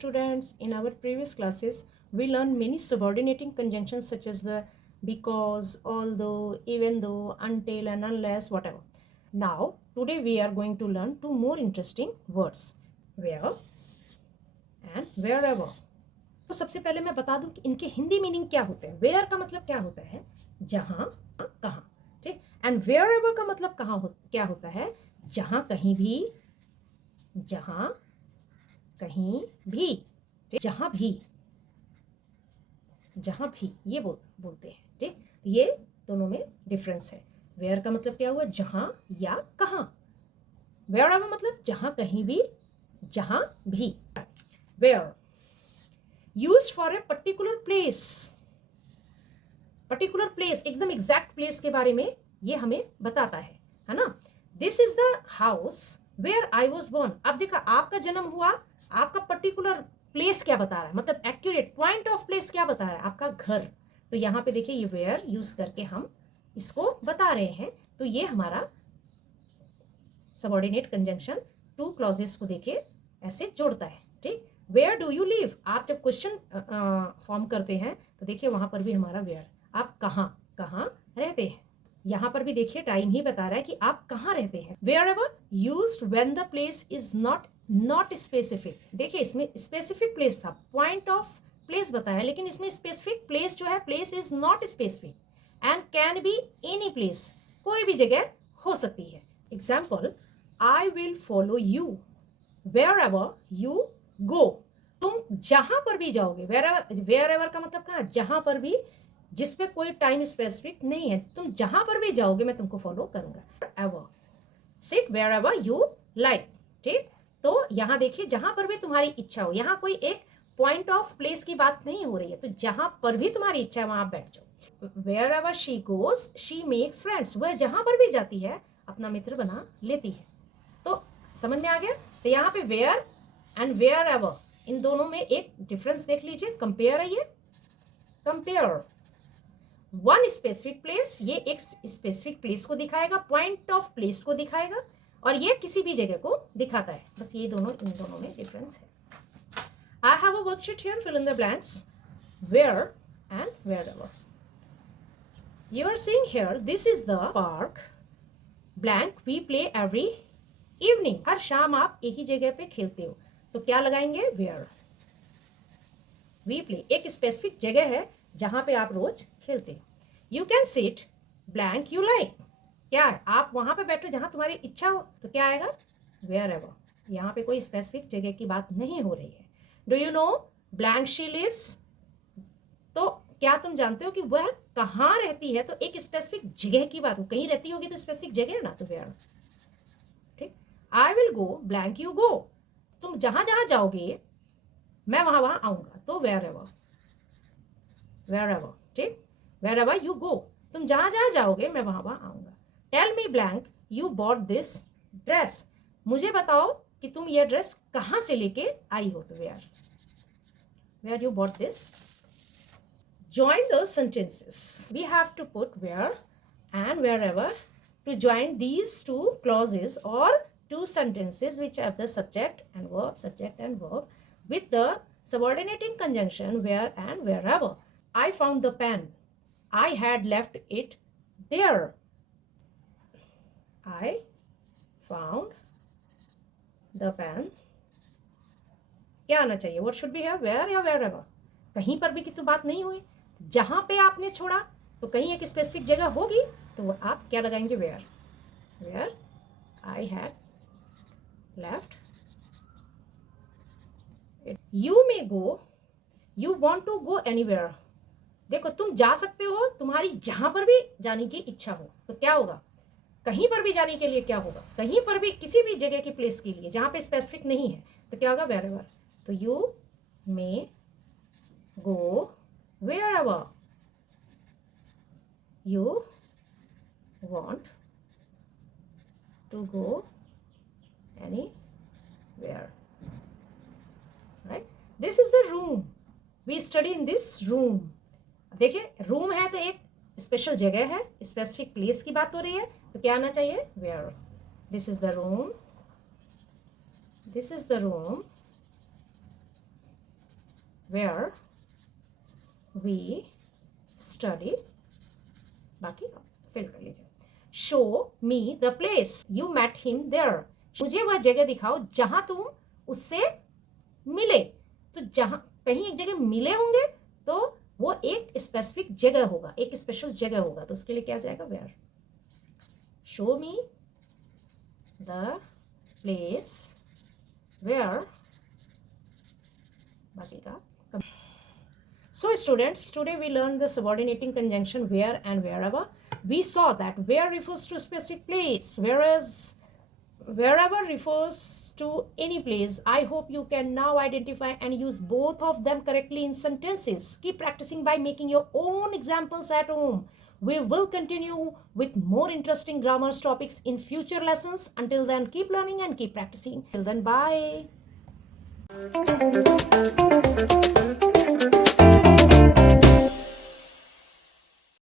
students, in our previous classes, we learned many subordinating conjunctions such as the because, although, even though, until and unless, whatever. Now, today we are going to learn two more interesting words, where and wherever. तो सबसे पहले मैं बता दूं कि इनके Hindi meaning क्या होते हैं. वेयर का मतलब क्या होता है? जहां, कहां. ठीक. एंड वेयरएवर का मतलब क्या होता है? जहां कहीं भी, जहां कहीं भी, जहां भी, जहां भी, ये बोलते हैं. ठीक. ये दोनों में डिफरेंस है. वेयर का मतलब क्या हुआ? जहां या कहां. वेयरएवर मतलब जहां कहीं भी, जहां भी. Where used for a particular place. Particular place, एकदम एग्जैक्ट प्लेस के बारे में ये हमें बताता है ना. This is the house where I was born. अब देखा, आपका जन्म हुआ, आपका पर्टिकुलर प्लेस क्या बता रहा है, मतलब एक्यूरेट पॉइंट ऑफ प्लेस क्या बता रहा है? आपका घर. तो यहाँ पे देखिए, ये वेयर यूज करके हम इसको बता रहे हैं. तो ये हमारा सबऑर्डिनेट कंजंक्शन टू क्लॉजेस को देखिए ऐसे जोड़ता है. ठीक. वेयर डू यू लिव, आप जब क्वेश्चन फॉर्म करते हैं तो देखिए वहां पर भी हमारा वेयर, आप कहाँ कहाँ रहते हैं. यहाँ पर भी देखिए टाइम ही बता रहा है कि आप कहाँ रहते हैं. Wherever used when the place is not specific. देखिए इसमें स्पेसिफिक प्लेस था, पॉइंट ऑफ प्लेस बताया, लेकिन इसमें स्पेसिफिक प्लेस जो है, place is not specific and can be any place. कोई भी जगह हो सकती है. Example, I will follow you wherever you go. तुम जहां पर भी जाओगे, वेयर एवर का मतलब कहाँ? जहां पर भी, जिसपे कोई टाइम स्पेसिफिक नहीं है. तुम जहां पर भी जाओगे मैं तुमको फॉलो करूंगा. Ever sit wherever you like. ठीक. तो यहां देखिए, जहां पर भी तुम्हारी इच्छा हो, यहां कोई एक पॉइंट ऑफ प्लेस की बात नहीं हो रही है. तो जहां पर भी तुम्हारी इच्छा है वहां आप बैठ जाओ. Wherever she goes she makes friends. वह जहां पर भी जाती है अपना मित्र बना लेती है. तो समझ में आ गया. तो यहाँ पे वेयर एंड वेयर एवर, इन दोनों में एक डिफरेंस देख लीजिए. कंपेयर है ये. कंपेयर वन स्पेसिफिक प्लेस, ये एक स्पेसिफिक प्लेस को दिखाएगा, पॉइंट ऑफ प्लेस को दिखाएगा, और ये किसी भी जगह को दिखाता है. बस ये दोनों, इन दोनों में डिफरेंस है. I have a worksheet here, fill in the blanks. Where and wherever. You are seeing here, this is the park blank we play every evening. हर शाम आप एक ही जगह पे खेलते हो, तो क्या लगाएंगे? वेयर. वी प्ले एक स्पेसिफिक जगह है जहां पे आप रोज खेलते हो. You can sit blank you like. क्या है? आप वहां पे बैठो जहां तुम्हारी इच्छा हो. तो क्या आएगा? Wherever. यहाँ पे कोई स्पेसिफिक जगह की बात नहीं हो रही है. Do you know blank she lives. तो क्या तुम जानते हो कि वह कहाँ रहती है? तो एक स्पेसिफिक जगह की बात हो, कहीं रहती होगी तो स्पेसिफिक जगह है ना, तो वेयर. ठीक. I will go blank you go. तुम जहां जहां जाओगे मैं वहां वहां आऊंगा. तो वेयर एवर. Wherever. ठीक. वेयर एवर यू गो, तुम जहां जहां जाओगे मैं वहां वहां आऊंगा. Tell me blank you bought this dress. मुझे बताओ कि तुम ये ड्रेस कहां से लेके आई हो. तो where. Where you bought this. Join the sentences. We have to put where and wherever to join these two clauses or two sentences which have the subject and verb with the subordinating conjunction where and wherever. I found the pen. I had left it there. I found the pen. क्या आना चाहिए? What should be here? Where या wherever. कहीं पर भी किसी बात नहीं हुई. जहां पे आपने छोड़ा तो कहीं एक स्पेसिफिक जगह होगी, तो आप क्या लगाएंगे? Where. Where I had left. You may go you want to go anywhere. देखो, तुम जा सकते हो, तुम्हारी जहां पर भी जाने की इच्छा हो. तो क्या होगा? कहीं पर भी जाने के लिए क्या होगा? कहीं पर भी, किसी भी जगह की प्लेस के लिए जहां पे स्पेसिफिक नहीं है, तो क्या होगा? Wherever. तो you may go wherever you want to go anywhere. Right? This is the room. We study in this room. देखिए, रूम है तो एक स्पेशल जगह है, स्पेसिफिक प्लेस की बात हो रही है. तो क्या आना चाहिए? Where. This is the room. This is the room where we study, बाकी फिल कर लीजिए. Show me the place you met him there. मुझे वह जगह दिखाओ जहां तुम उससे मिले. तो जहां कहीं एक जगह मिले होंगे तो वो एक स्पेसिफिक जगह होगा, एक स्पेशल जगह होगा, तो उसके लिए क्या जाएगा, where. Show me the place where, बाकी का. So students, today we learned the subordinating conjunction where and wherever. We saw that where refers to a specific place, whereas wherever refers to any place. I hope you can now identify and use both of them correctly in sentences. Keep practicing by making your own examples at home. We will continue with more interesting grammar topics in future lessons. Until then, keep learning and keep practicing. Till then, bye.